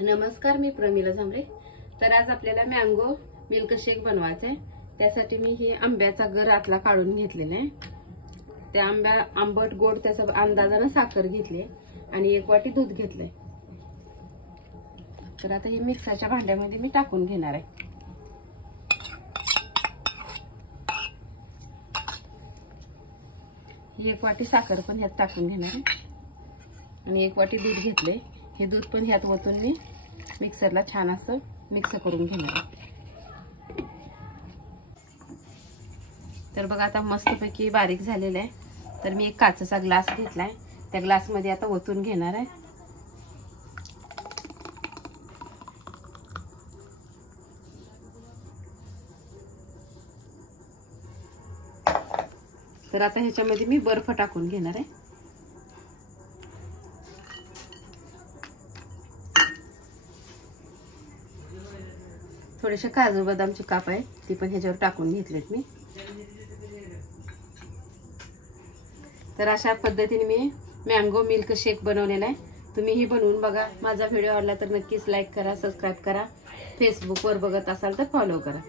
नमस्कार, मी प्रमिला झांबरे। तर आज आपल्याला मँगो मिल्क शेक बनवायचा आहे। त्यासाठी मी हे आंब्याचा गर आतला काढून घेतलेला आहे। त्या आंबट गोड त्याचा अंदाजाने साखर घेतली आणि 1 वाटी दूध घेतलंय। तर आता हे मिक्सरच्या भांड्यामध्ये मी टाकून घेणार आहे। ही 1 वाटी साखर पण ह्यात टाकून घेणार आहे आणि 1 वाटी दूध घेतले। हे दूध पण ह्यात ओतून मी मिक्सरला छान असं मिक्स करून घेणार आहे। तर बघा आता मस्तपैकी बारीक झालेलं आहे। तर मी एक काचेचा ग्लास घेतलाय, त्या ग्लासमध्ये आता ओतून घेणार आहे। तर आता ह्याच्यामध्ये मी बर्फ टाकून घेणार आहे। थोडेसे काजू बदामचे काप आहे, ती पण ह्याच्यावर टाकून घेतलेत मी। तर अशा पद्धतीने मी मँगो मिल्क शेक बनवलेला आहे। तुम्हीही बनवून बघा। माझा व्हिडिओ आवडला तर नक्कीच लाईक करा, सबस्क्राईब करा। फेसबुकवर बघत असाल तर फॉलो करा।